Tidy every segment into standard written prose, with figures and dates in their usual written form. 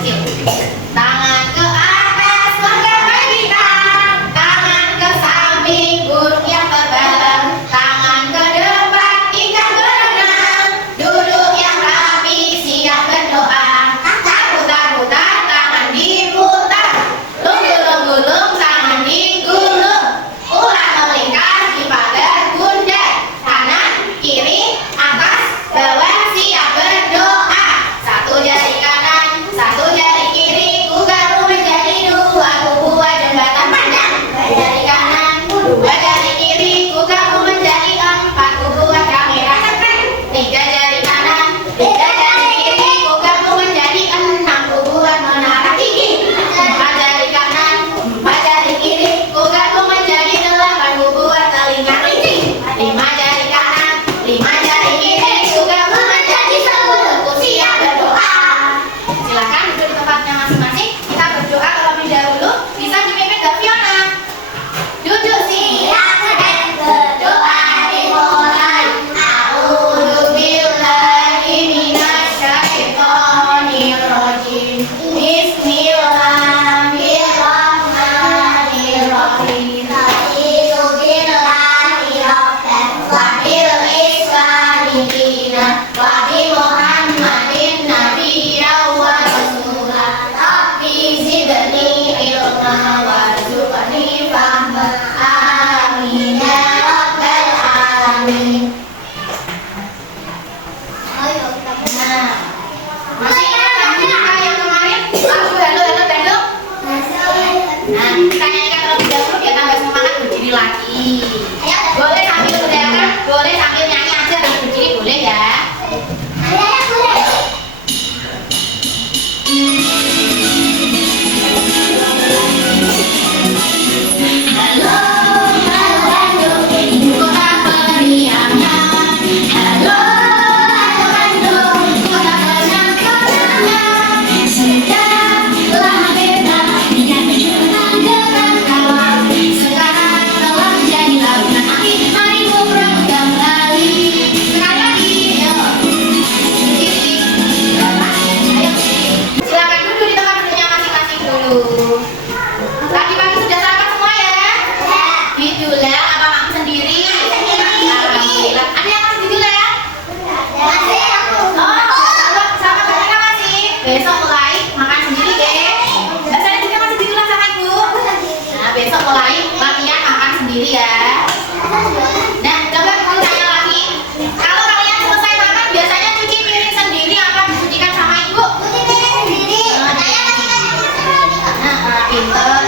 kecil. Tangan ke atas menggapai bintang, tangan ke samping burung yang terbang, tangan ke depan ikan berenang, duduk yang rapi siap berdoa. Putar-putar tangan diputar, lunggul-lunggulung tangan digulung, ulang melingkar dipagar bunda, kanan kiri atas bawah siap berdoa. Satu jari kanan, satu jari kiri, ku gabung menjadi dua, ku buat jembatan pandang. Dua jari kanan, dua jari kiri, ku gabung menjadi empat, ku buat kamera keren. Tiga jari kanan, tiga jari kiri, ku gabung menjadi enam, ku buat menara tinggi. Empat jari kanan, empat jari kiri, ku gabung menjadi delapan, ku buat telinga ringkih. Lima jari kanan, lima jari kiri, ku gabung menjadi 10, ku siap berdoa. Silakan duduk di tempatnya masing-masing. Kita berdoa terlebih dahulu. Bisa dipimpin Kak Fiona. Duduk siap dan berdoa dimulai. A'udzubillahi minasyaitonirrajim. Bismillahirrahmanirrahim. A'udzubillahi wabil islami dina wa bi Muhammadin nabiyya wa rasula. Rabbi zidni ilma warzuqni fahma. Amin ya rabbal alamin. Nah, masih ingat kata yang kemarin? Aku halo dendok. Nah, kita nyanyikan terlebih dahulu biar tambah semangat berdiri lagi. Boleh sambil berdagang, boleh sambil nyanyi aja, tapi berdiri boleh ya. Halo, halo Bandung, kota periangnya. Halo, halo Bandung, kota kenang-kenangan. Sudahlah beta yang berjuang dengan kawan. Sekarang telah jadi lautan api, mari ngobrol kembali. Sekali lagi, ayo. Ayo. Silakan duduk di tempat duduknya masing-masing dulu. Tadi pagi sudah sarapan semua ya? Bidula apa makan sendiri? Alhamdulillah. Ada yang masih bidula? Oh, sama Mbak masih. Besok mulai makan sendiri deh. Mbak saya juga masih bidula sama ibu. Nah, besok mulai latihan makan sendiri ya. Nah, coba aku tanya lagi. Kalau kalian selesai makan biasanya cuci piring sendiri apa dicucikan sama ibu? Pinter.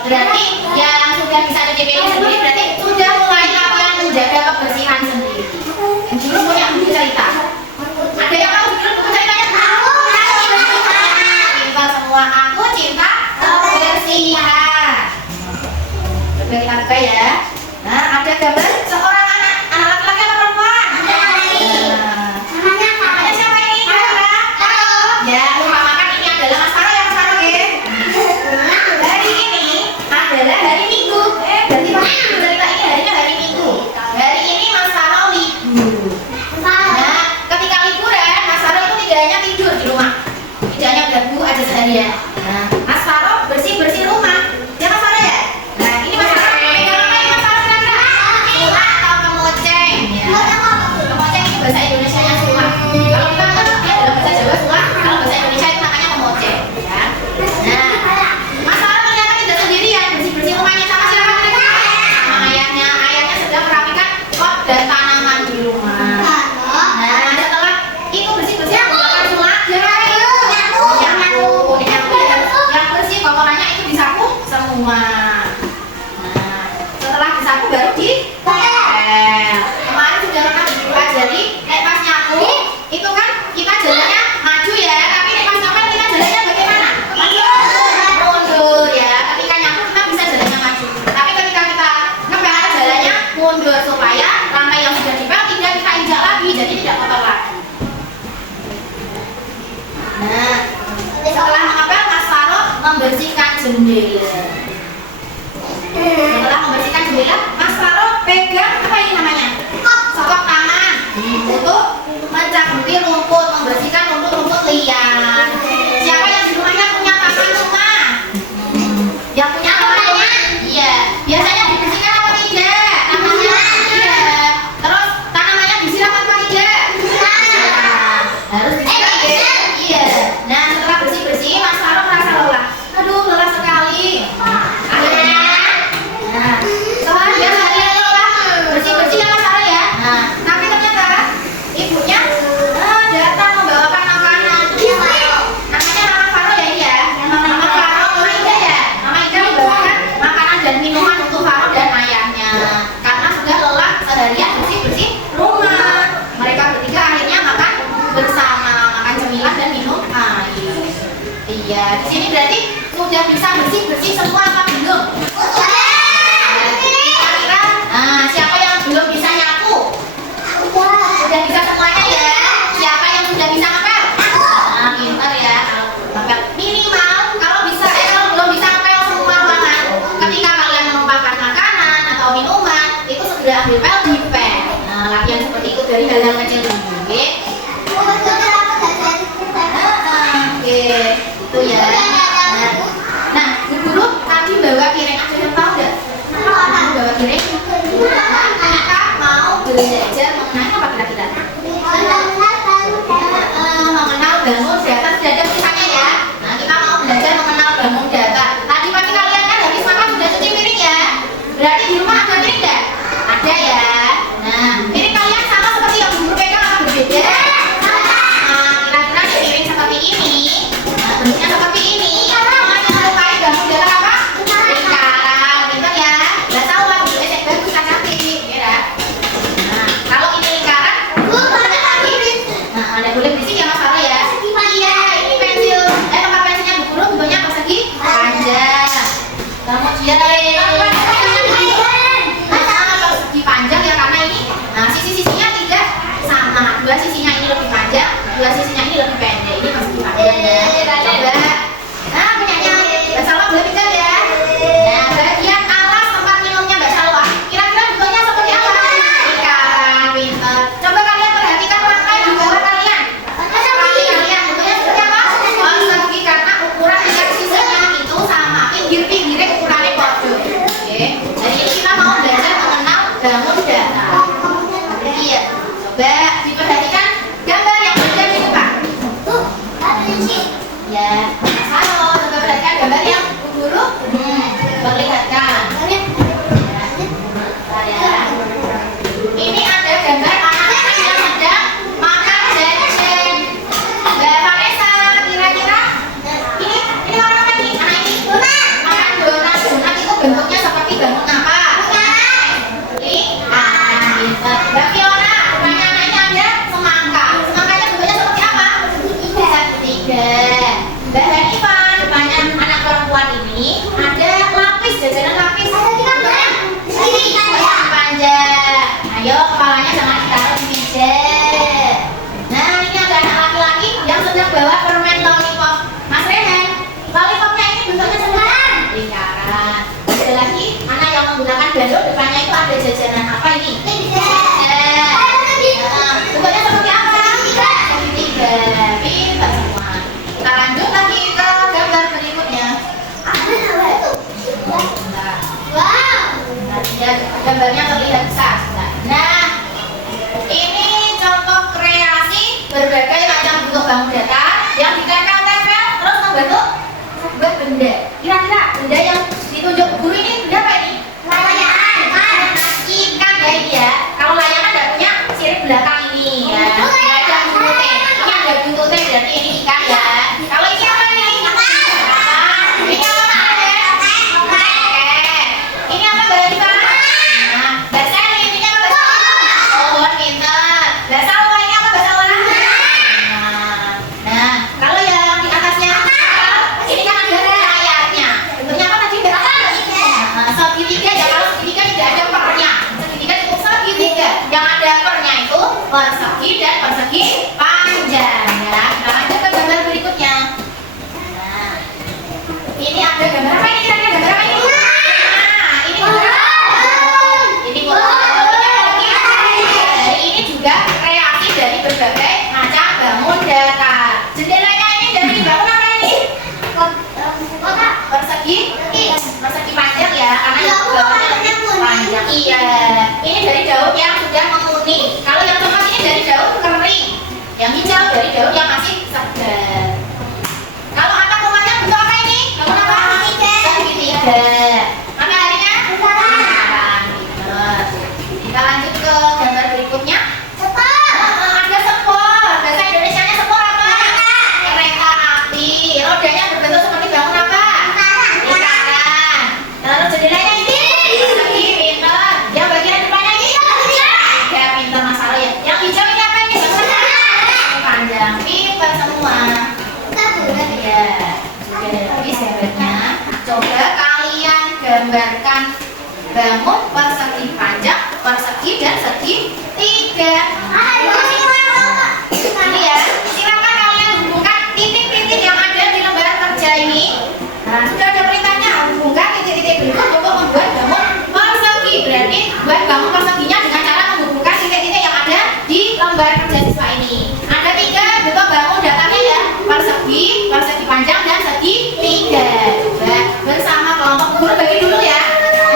Berarti yang sudah bisa cuci piring sendiri berarti sudah mulai latihan menjaga kebersihan sendiri. Dulu punya buku cerita. Ada yang tahu dulu buku ceritanya? Pinter semua. Aku cinta kebersihan. Berbagi ya. Nah, ada gambar seorang anak laki-laki atau perempuan? Namanya siapa ini? Ya, lupa makan ini adalah Mas Faro ya, Mas Faro ya. Hari ini adalah hari Minggu. Berarti Mas cerita ini harinya hari Minggu. Hari ini Mas Faro libur. Nah, ketika liburan Mas Faro itu tidak hanya tidur di rumah, tidak hanya gabung aja seharian. Nah, Mas Faro bersih-bersih rumah. Ya Mas Faro ya. Nah, ini Mas Faro pegang apa ini Mas Faro kira-kira? Sulak atau kemoceng? Ya. Kemoceng itu bahasa Indonesianya sulak. Kalau kita kan dalam bahasa Jawa sulak, kalau bahasa Indonesia itu namanya kemoceng. Ya. Nah, Mas Faro ternyata tidak sendirian bersih-bersih rumahnya sama siapa mereka? Sama ayahnya. Ayahnya sedang merapikan pot dan tanaman di rumah. Nah, setelah itu bersih-bersih menggunakan sulak, yang bersih kotorannya itu disapu semua. Nah, setelah disapu baru dipel. Kemarin sudah pernah dipelajari, pas nyapu itu kan kita jalannya maju ya, tapi pas ngepel kita jalannya bagaimana? Mundur ya. Ketika nyapu kita bisa jalannya maju, tapi ketika kita ngepel jalannya mundur supaya lantai yang sudah dipel tidak kita injak lagi, jadi tidak kotor lagi. Nah, setelah mengepel Mas Faro membersihkan jendela. Setelah membersihkan jendela, Mas Faro pegang apa ini namanya? Sokok tangan untuk mencabuti rumput, membersihkan rumput-rumput liar. Ya, di sini berarti sudah bisa bersih-bersih semua apa belum? Kira-kira, nah siapa yang belum bisa nyapu? Sudah bisa semuanya ya? Siapa yang sudah bisa ngepel? Nah, pintar ya. Ngepel minimal kalau bisa, kalau belum bisa ngepel semua ruangan, ketika kalian menumpahkan makanan atau minuman, itu segera ambil pel di pel. Nah, latihan seperti itu dari hal-hal kecil dulu, oke? Oke, itu ya. Nah, Bu Guru tadi bawa piring, ada yang tahu nggak? Kenapa bawa piring? Kita mau belajar mengenai apa kira-kira? Mengenal bangun data, sudah ada tulisannya ya. Nah, kita mau belajar mengenal bangun data. Tadi pagi kalian kan habis makan sudah cuci piring ya? Berarti di rumah ada piring nggak? Ada ya. Nah, piring kalian sama seperti yang Bu Guru pegang atau berbeda? Nah, kira-kira di piring seperti ini. Nah, bentuknya seperti ini. Menyerupai bangun data apa? Lingkaran, pintar ya. Nggak tahu lah, bentuknya yang bagus kan cantik, ya. Nah, kalau ini lingkaran, nah, ada boleh berisik ya Mas Faro ya. Iya, ini pensil. Tempat pensilnya Bu Guru bentuknya persegi panjang. Kemudian persegi panjang ya, karena ini, nah sisi-sisinya tidak sama. Dua sisinya ini lebih panjang, dua sisinya ini lebih pendek. Ini persegi panjang ya. Coba. Nah, punyanya Mbak Salwa boleh pinjam ya. Nah, bagian alas tempat minumnya Mbak Salwa, kira-kira bentuknya seperti apa? Lingkaran, pintar. Coba kalian perhatikan lantai di bawah kalian. Lantai kalian bentuknya seperti apa? Persegi, karena ukuran dengan sisinya itu sama. Pinggir-pinggirnya ukurannya kode. Oke. Jadi ini kita mau belajar mengenal bangun data. Iya. Coba diperhatikan gambar yang ada di depan. Ya. Halo, coba perhatikan gambar yang Bu Guru perlihatkan. Ya. Ini ada gambar anak-anak yang sedang makan jajan. Mbak Vanessa, kira-kira ini warna apa nih? Anak ini makan donat. Donat itu bentuknya seperti bangun apa? Lingkaran. Mbak Fiona, rupanya anak ini ada semangka. Semangkanya bentuknya seperti apa? Segitiga. Mbak Hanifan, rupanya anak perempuan ini ada lapis, jajanan lapis. Bentuknya panjang. Ayo, kepalanya jangan ditaruh di meja. Nah, ini ada anak laki-laki yang sedang bawa permen lollipop. Mas Rehan, lollipopnya ini bentuknya seperti lingkaran. Ada lagi anak yang menggunakan balon, depannya itu ada jajanan apa ini? Bentuknya seperti apa? Segitiga. Pintar semua. Kita lanjut lagi ke gambar berikutnya. Nah, dia gambarnya terlihat besar. Nah, ini contoh kreasi berbagai macam bentuk bangun data yang ditempel-tempel terus membentuk sebuah benda. Kira-kira benda yang ditunjuk guru ini benda apa ini? Layangan. Ikan ya ini ya. Kalau layangan tidak punya sirip belakang ini ya. Nggak ada buntutnya. Ini ada buntutnya berarti ini ikan ya. Kalau ini apa ini? Ini apa ya? Oke. Ini apa Mbak Rifa? Nah, Mbak Sally, ini apa Mbak Sally? Oh, pintar. Mbak Salwa, ini apa Mbak Salwa? Nah, kalau yang di atasnya, ini kan ada layarnya. Bentuknya apa tadi Mbak? Nah, segitiga ya. Kalau segitiga tidak ada pernya. Segitiga itu segitiga. Yang ada pernya itu persegi dan persegi panjang ya. Kita lanjut ke gambar berikutnya. Nah, ini ada gambar apa ini? Kira-kira gambar apa ini? Nah, ini gambar ini ini juga kreasi dari berbagai macam bangun data. Jendelanya ini dari bangun apa ini? Persegi, persegi panjang ya, karena yang bawahnya lebih panjang. Iya, ini dari daun yang sudah menguning. Kalau yang coklat ini dari daun kering, yang hijau dari daun yang masih segar. Kalau atap rumahnya bentuk apa ini? Bangun apa? Jadi gambarnya, coba kalian gambarkan bangun persegi panjang, persegi dan segi tiga. Ini ya, silakan kalian hubungkan titik-titik yang ada di lembar kerja ini. Nah, sudah ada perintahnya, hubungkan titik-titik berikut untuk membuat bangun persegi. Berarti buat bangun perseginya dengan cara menghubungkan titik-titik yang ada di lembar kerja siswa ini. Ada 3 bentuk bangun datangnya ya, persegi, persegi panjang dan segi tiga. Coba bersama kelompok guru bagi dulu ya.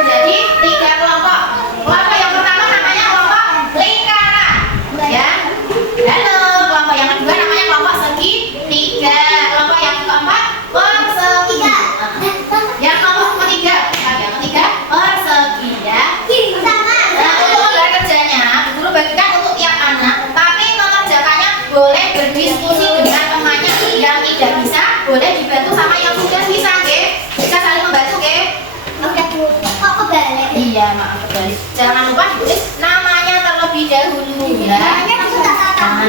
Jadi 3 kelompok. Kelompok yang pertama namanya kelompok lingkaran, ya. Halo, kelompok yang kedua namanya kelompok segi tiga. Kelompok yang keempat persegi. Yang kelompok ketiga, persegi ya. Nah, untuk lembar kerjanya, guru bagikan untuk tiap anak, tapi mengerjakannya boleh berdiskusi dengan temannya. Yang tidak bisa, boleh dibantu sama yang sudah bisa, oke? Bisa saling membantu, oke? Iya, maaf kebalik. Jangan lupa ditulis namanya terlebih dahulu ya.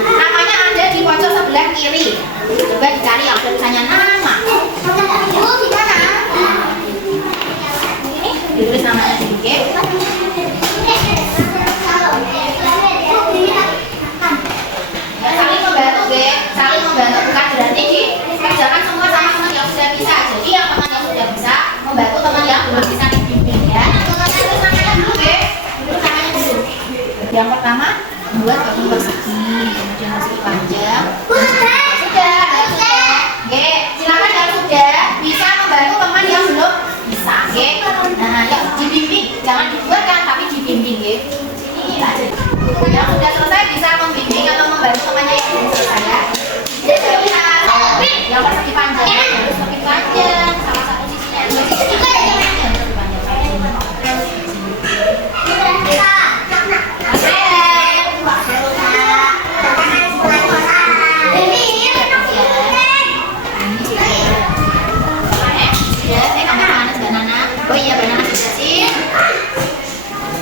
Namanya ada di pojok sebelah kiri. Coba dicari yang ada tulisannya nama. Ini ditulis namanya sedikit. Ya, saling membantu, Ge. Saling membantu bukan berarti dikerjakan semua sama teman yang sudah bisa. Jadi yang teman yang sudah bisa membantu teman yang belum bisa dibimbing ya. Tulis namanya dulu, Ge. Tulis namanya dulu. Yang pertama membuat bangun persegi, kemudian persegi panjang. Sudah. Oke, silakan yang sudah bisa membantu teman yang belum bisa, oke? Nah, yang dibimbing jangan dibuatkan tapi dibimbing, ya. Sini lah. Yang sudah selesai bisa membimbing atau membantu temannya yang belum selesai ya. Jadi yang persegi panjang harus persegi panjang, salah satu sisinya dua sisinya persegi panjang. Oh iya, benar sudah sih.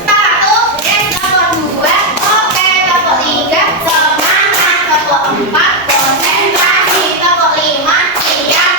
Satu, kelompok 2, oke, kelompok 3, semangat, kelompok 4, konsentrasi, kelompok 5, siap,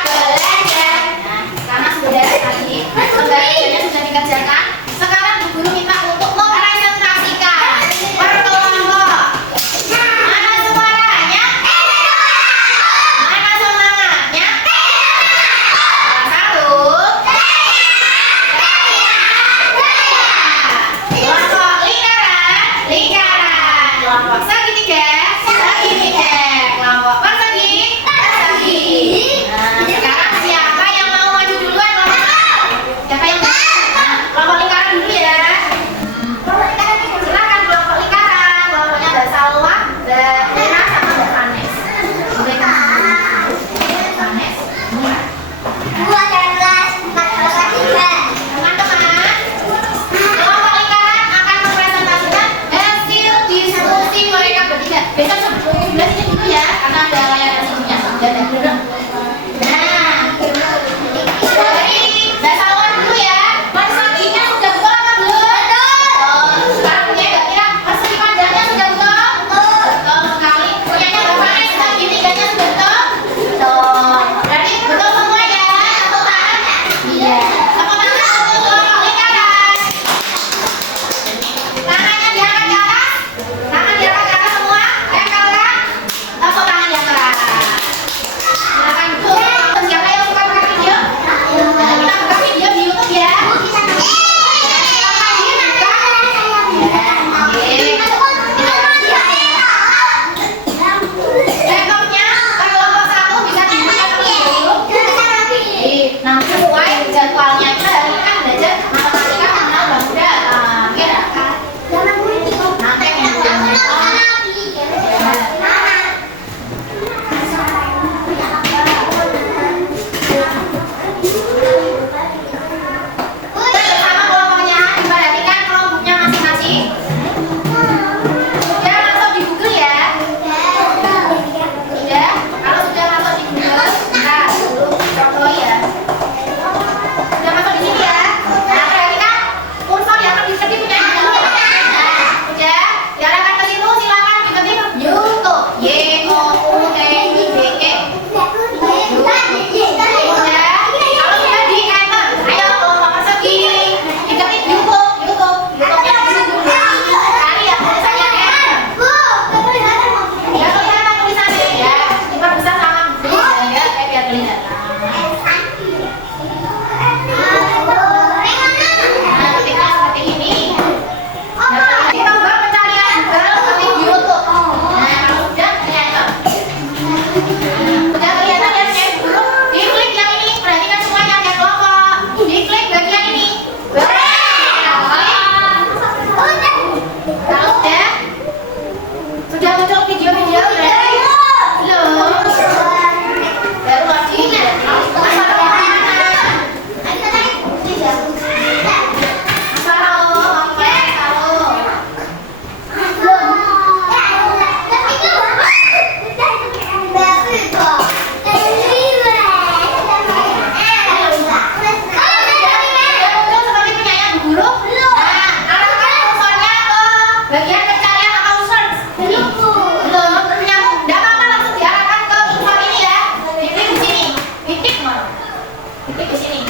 Ketik di sini.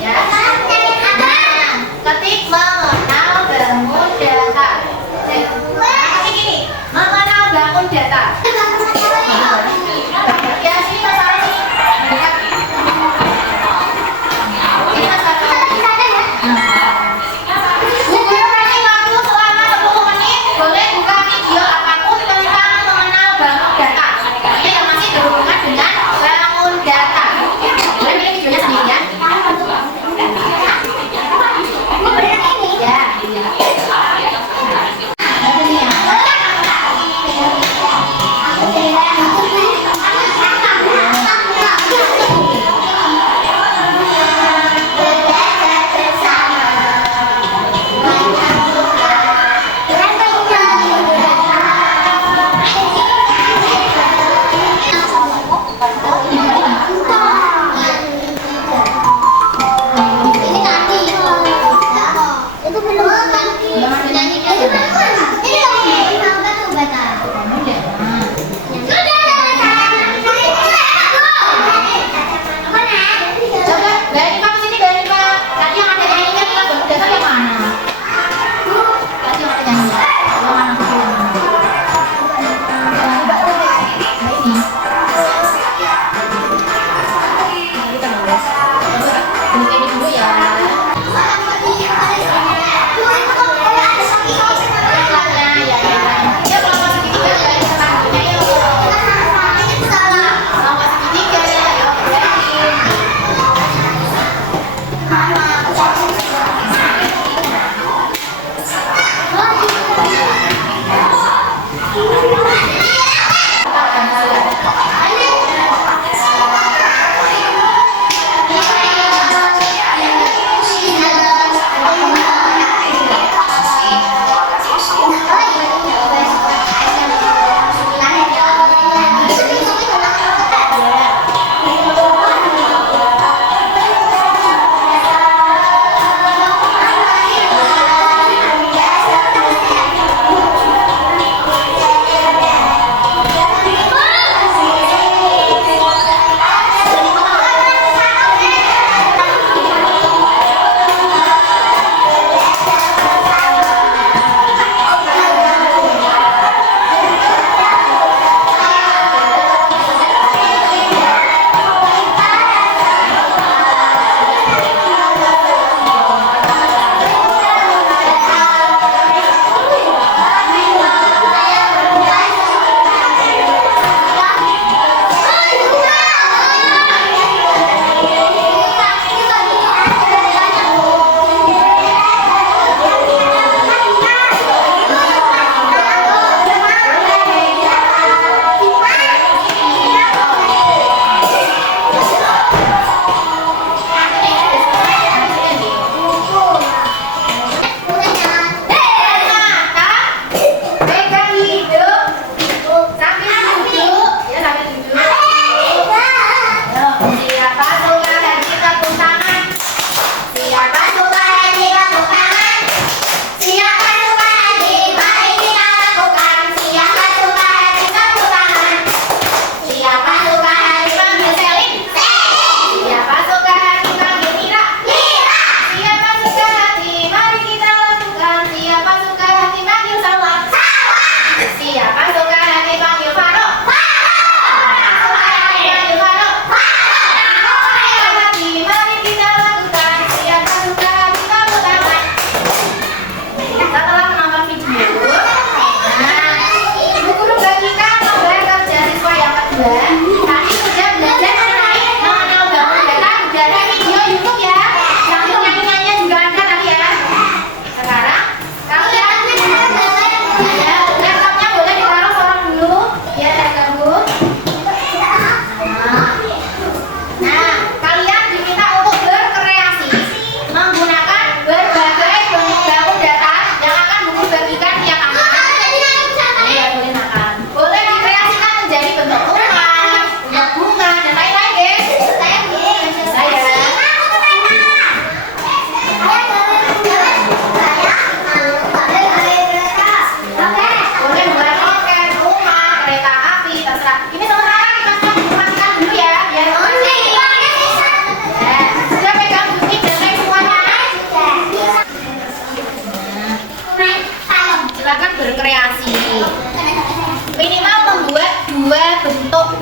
Ya. Nah, ketik mengenal bangun data. Ketik ini mengenal bangun data. Ya sini masalah sini. Ini masalah. Bu Guru kasih waktu selama 10 menit. Boleh buka video apapun tentang mengenal bangun data. Ini yang masih berhubungan dengan bangun data. Boleh pilih videonya sendiri ya.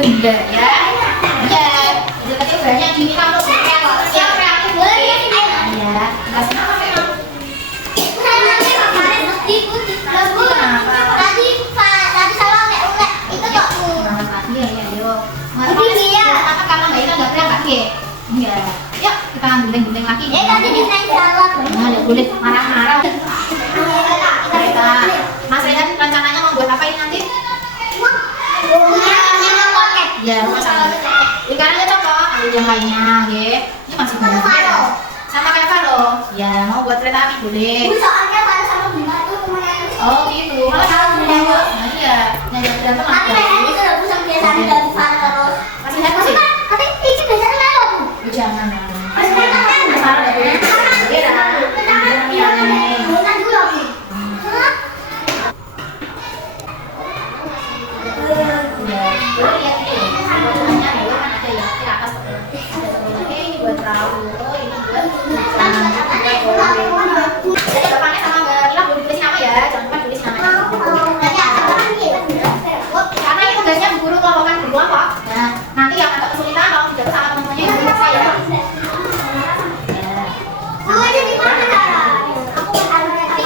benda ya. Ya, benda kecil banyak gini kamu punya kok. Siap kreatif boleh ya. Enggak kenapa memang. Tadi salah ulek itu kok. Iya, yuk. Apa kalau nggak itu nggak pakai? Iya. Yuk kita gunting-gunting lagi. Tadi desain salah. Nggak boleh marah-marah. Kita, Mas Rehan rencananya mau buat apa ini nanti? Ya, masalah. Ikannya cocok, ada yang lainnya, ya. Ini masih banyak. Sama kayak Valo. Ya, mau buat kereta api boleh. Soalnya Valo sama Bunga itu lumayan. Oh gitu. Kalau Kalau Bunga, nah, iya, nyajak berantem tapi kayaknya itu udah pusing biasanya dari Valo terus. masih lihat masih? Tapi ini biasanya Valo. Jangan. Masalah dari. Iya. Bukan dulu aku. Ya, boleh lihat ini. Namanya dulu kan ada yang di atas. Ini buat perahu, ini buat jadi depannya sama Mbak Lila boleh ditulis nama ya, jangan lupa tulis namanya. Karena ini tugasnya guru melakukan berkelompok. Nah, nanti yang agak kesulitan kalau tidak sama teman-temannya yang bisa ya. Mau aja di mana cara? Aku kita di mana?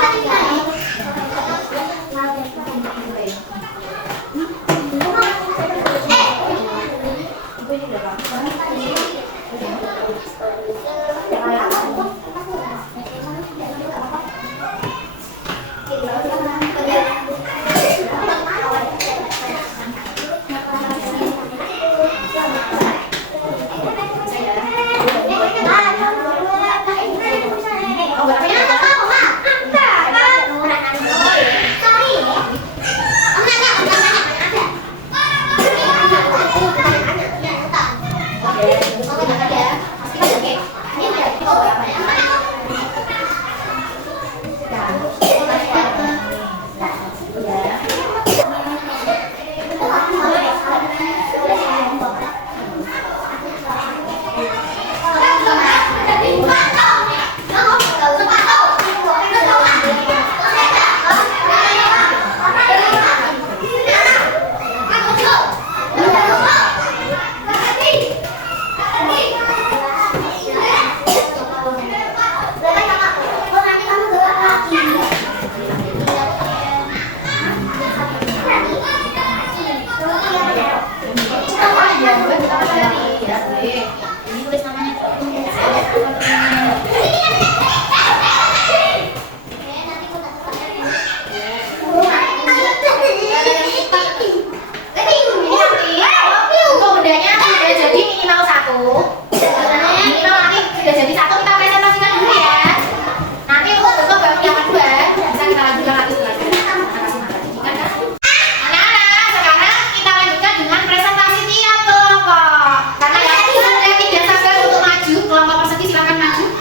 Silakan maju.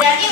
Berarti